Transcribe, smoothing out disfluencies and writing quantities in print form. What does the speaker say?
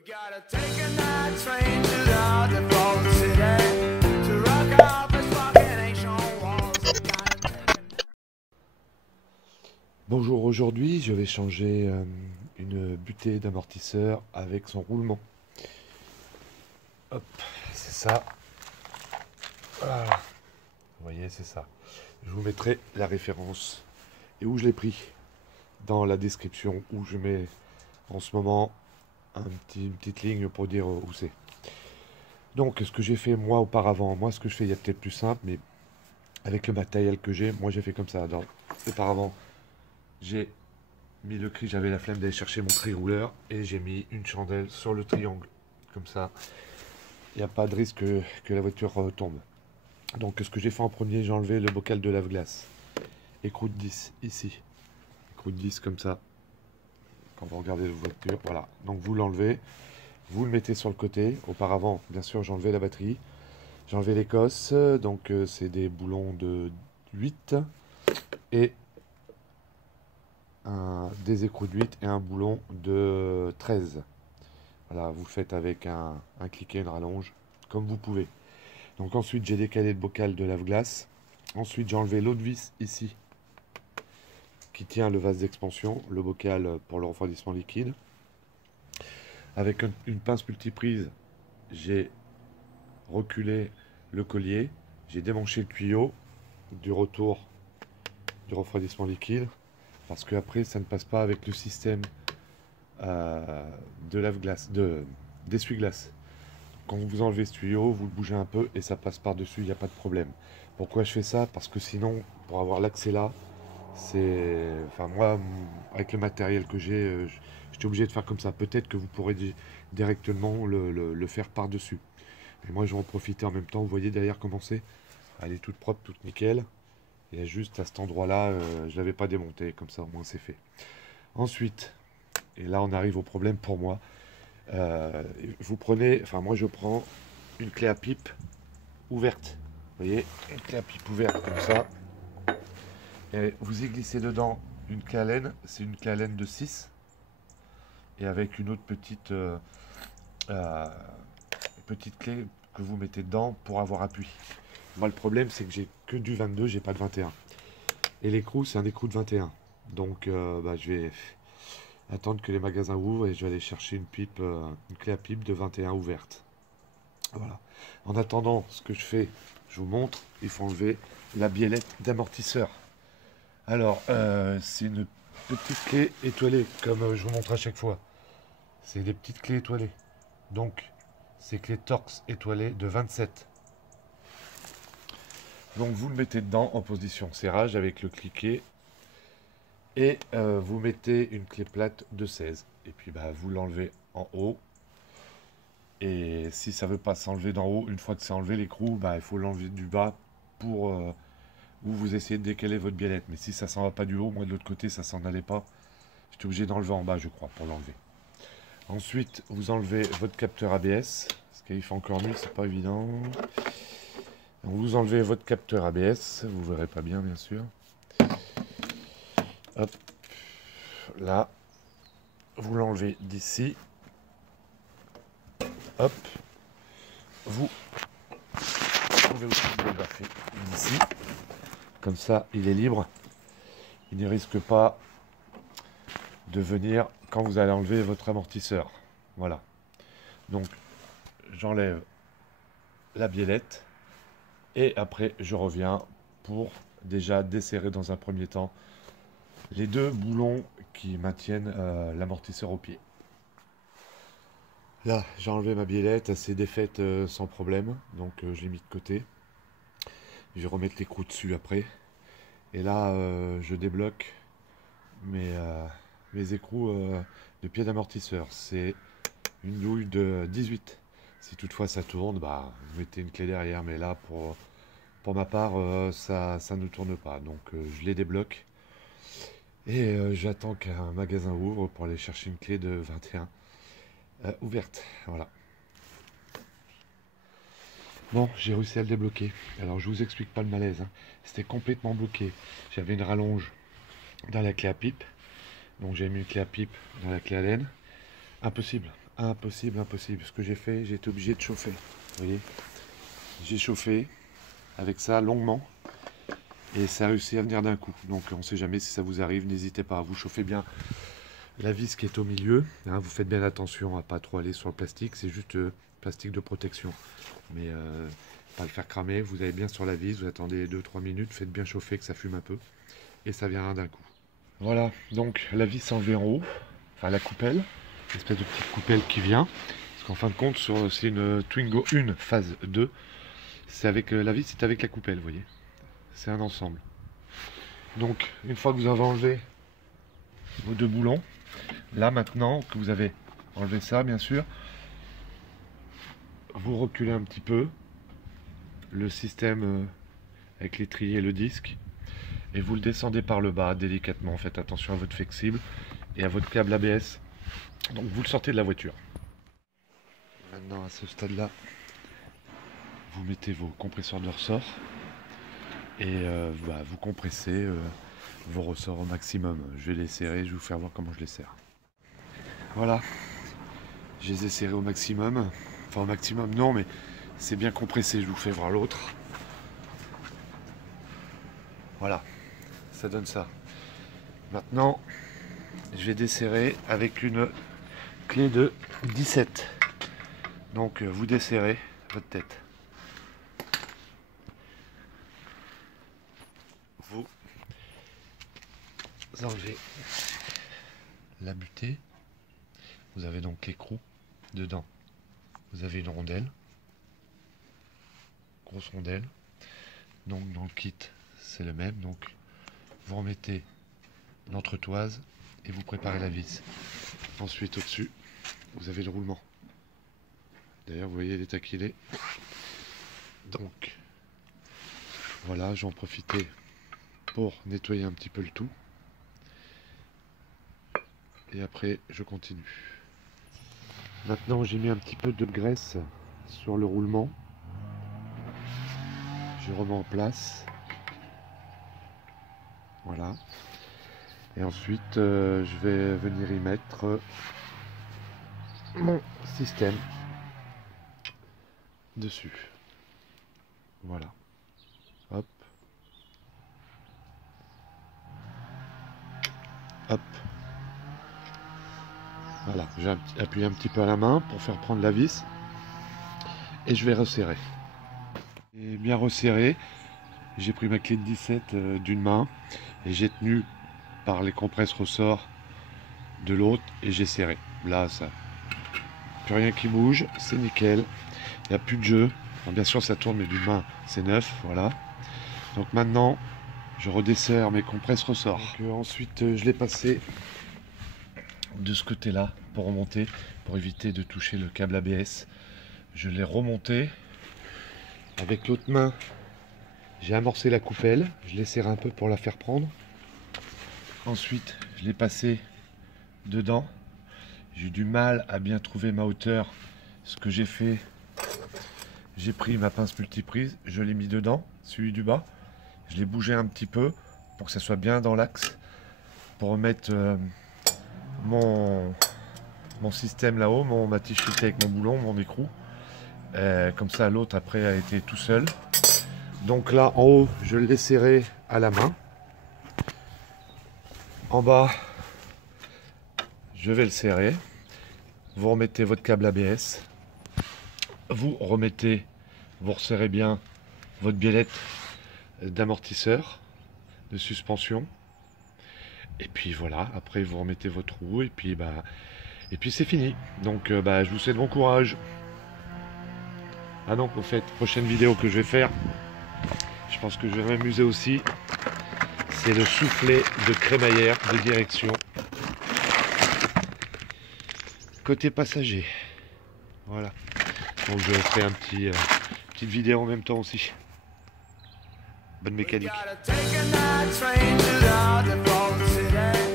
We gotta take a night train to the Falls City to rock out this fucking ancient walls. We gotta take a... Bonjour, aujourd'hui je vais changer une butée d'amortisseur avec son roulement. Hop, c'est ça. Voilà. Vous voyez, c'est ça. Je vous mettrai la référence et où je l'ai pris dans la description, où je mets en ce moment une petite ligne pour dire où c'est. Donc, ce que j'ai fait moi auparavant, moi ce que je fais, il y a peut-être plus simple, mais avec le matériel que j'ai, moi j'ai fait comme ça. Alors, auparavant, j'ai mis le cri, j'avais la flemme d'aller chercher mon tri-rouleur et j'ai mis une chandelle sur le triangle. Comme ça, il n'y a pas de risque que la voiture tombe. Donc, ce que j'ai fait en premier, j'ai enlevé le bocal de lave-glace. Écrou de 10 ici. Écrou de 10 comme ça. Quand vous regardez la voiture, voilà. Donc, vous l'enlevez. Vous le mettez sur le côté. Auparavant, bien sûr, j'ai enlevé la batterie. J'ai enlevé l'écosse. Donc, c'est des boulons de 8 et des écrous de 8 et un boulon de 13. Voilà, vous le faites avec un cliquet, une rallonge, comme vous pouvez. Donc ensuite, j'ai décalé le bocal de lave-glace. Ensuite, j'ai enlevé l'eau de vis ici, qui tient le vase d'expansion, le bocal pour le refroidissement liquide. Avec une pince multiprise, j'ai reculé le collier. J'ai démanché le tuyau du retour du refroidissement liquide. Parce qu'après, ça ne passe pas avec le système de lave-glace, d'essuie-glace. Quand vous enlevez ce tuyau, vous le bougez un peu et ça passe par-dessus, il n'y a pas de problème. Pourquoi je fais ça? Parce que sinon, pour avoir l'accès là, c'est... Enfin, moi, avec le matériel que j'ai, j'étais obligé de faire comme ça. Peut-être que vous pourrez directement le faire par-dessus. Mais moi, je vais en profiter en même temps. Vous voyez derrière comment c'est? Elle est toute propre, toute nickel. Il y a juste à cet endroit-là, je ne l'avais pas démonté. Comme ça, au moins, c'est fait. Ensuite, et là, on arrive au problème pour moi. Vous prenez, enfin moi je prends une clé à pipe ouverte. Vous voyez, une clé à pipe ouverte comme ça. Et vous y glissez dedans une clé Allen, c'est une clé Allen de 6. Et avec une autre petite clé que vous mettez dedans pour avoir appui. Moi le problème c'est que j'ai que du 22, j'ai pas de 21. Et l'écrou c'est un écrou de 21. Donc je vais attendre que les magasins ouvrent et je vais aller chercher une clé à pipe de 21 ouverte. Voilà. En attendant, ce que je fais, je vous montre, il faut enlever la biellette d'amortisseur. Alors, c'est une petite clé étoilée, comme je vous montre à chaque fois. C'est des petites clés étoilées. Donc, c'est clés Torx étoilées de 27. Donc, vous le mettez dedans en position serrage avec le cliquet. Et vous mettez une clé plate de 16. Et puis, vous l'enlevez en haut. Et si ça ne veut pas s'enlever d'en haut, une fois que c'est enlevé l'écrou, il faut l'enlever du bas pour où vous essayez de décaler votre biellette. Mais si ça s'en va pas du haut, moi de l'autre côté ça s'en allait pas. J'étais obligé d'enlever en bas, je crois, pour l'enlever. Ensuite, vous enlevez votre capteur ABS. Parce qu'il fait encore nuit, c'est pas évident. Donc, vous enlevez votre capteur ABS. Vous verrez pas bien, bien sûr. Hop. Là. Vous l'enlevez d'ici. Hop. Vous pouvez aussi le graffer d'ici. Comme ça, il est libre. Il ne risque pas de venir quand vous allez enlever votre amortisseur. Voilà. Donc, j'enlève la biellette. Et après, je reviens pour déjà desserrer dans un premier temps les deux boulons qui maintiennent l'amortisseur au pied. Là, j'ai enlevé ma biellette, elle s'est défaite sans problème. Donc, je l'ai mis de côté. Je vais remettre l'écrou dessus après. Et là, je débloque mes écrous de pied d'amortisseur. C'est une douille de 18. Si toutefois ça tourne, vous mettez une clé derrière. Mais là, pour ma part, ça ne tourne pas. Donc, je les débloque. Et j'attends qu'un magasin ouvre pour aller chercher une clé de 21 ouverte. Voilà. Bon, j'ai réussi à le débloquer. Alors, je vous explique pas le malaise. C'était complètement bloqué. J'avais une rallonge dans la clé à pipe. Donc, j'ai mis une clé à pipe dans la clé Allen. Impossible. Impossible, impossible. Ce que j'ai fait, j'ai été obligé de chauffer. Vous voyez, j'ai chauffé avec ça longuement et ça a réussi à venir d'un coup. Donc on ne sait jamais si ça vous arrive, n'hésitez pas. Vous chauffez bien la vis qui est au milieu. Hein, vous faites bien attention à pas trop aller sur le plastique. C'est juste plastique de protection. Mais pas le faire cramer. Vous allez bien sur la vis. Vous attendez 2-3 minutes. Faites bien chauffer que ça fume un peu. Et ça viendra d'un coup. Voilà. Donc la vis enlevée en haut. Enfin la coupelle. Une espèce de petite coupelle qui vient. Parce qu'en fin de compte, c'est une Twingo 1 phase 2. C'est avec la vis, c'est avec la coupelle, vous voyez. C'est un ensemble. Donc, une fois que vous avez enlevé vos deux boulons, là maintenant que vous avez enlevé ça, bien sûr, vous reculez un petit peu le système avec l'étrier et le disque, et vous le descendez par le bas délicatement. Faites attention à votre flexible et à votre câble ABS. Donc, vous le sortez de la voiture. Maintenant, à ce stade-là, vous mettez vos compresseurs de ressort et vous compressez vos ressorts au maximum. Je vais les serrer, je vais vous faire voir comment je les serre. Voilà, je les ai serrés au maximum. Enfin au maximum non, mais c'est bien compressé, je vous fais voir l'autre. Voilà, ça donne ça. Maintenant, je vais desserrer avec une clé de 17. Donc vous desserrez votre tête. Vous enlevez la butée. Vous avez donc l'écrou dedans. Vous avez une rondelle, grosse rondelle. Donc dans le kit c'est le même. Donc vous remettez l'entretoise et vous préparez la vis. Ensuite au-dessus vous avez le roulement. D'ailleurs vous voyez l'état qu'il est. Donc voilà, j'en profitais pour nettoyer un petit peu le tout. Et après, je continue. Maintenant, j'ai mis un petit peu de graisse sur le roulement. Je remets en place. Voilà. Et ensuite, je vais venir y mettre mon système dessus. Voilà. Hop. Hop. Voilà, j'ai appuyé un petit peu à la main pour faire prendre la vis. Et je vais resserrer. Et bien resserré, j'ai pris ma clé de 17 d'une main et j'ai tenu par les compresses ressorts de l'autre et j'ai serré. Là, ça. Plus rien qui bouge, c'est nickel. Il n'y a plus de jeu. Bon, bien sûr, ça tourne, mais d'une main, c'est neuf. Voilà. Donc maintenant, je redesserre mes compresses ressorts. Donc, ensuite, je l'ai passé de ce côté-là pour remonter, pour éviter de toucher le câble ABS. Je l'ai remonté. Avec l'autre main, j'ai amorcé la coupelle. Je l'ai serré un peu pour la faire prendre. Ensuite, je l'ai passé dedans. J'ai eu du mal à bien trouver ma hauteur. Ce que j'ai fait, j'ai pris ma pince multiprise, je l'ai mis dedans, celui du bas. Je l'ai bougé un petit peu pour que ça soit bien dans l'axe. Pour remettre mon système là-haut, ma tige avec mon boulon, mon écrou. Comme ça, l'autre après a été tout seul. Donc là, en haut, je l'ai serré à la main. En bas, je vais le serrer. Vous remettez votre câble ABS. Vous resserrez bien votre biellette d'amortisseur, de suspension. Et puis voilà, après vous remettez votre roue et puis c'est fini. Donc je vous souhaite bon courage. Ah non, au fait, prochaine vidéo que je vais faire, je pense que je vais m'amuser aussi. C'est le soufflet de crémaillère de direction. Côté passager. Voilà. Donc je ferai petite vidéo en même temps aussi. Bonne mécanique. Gotta take a night train to the heart of Falls City.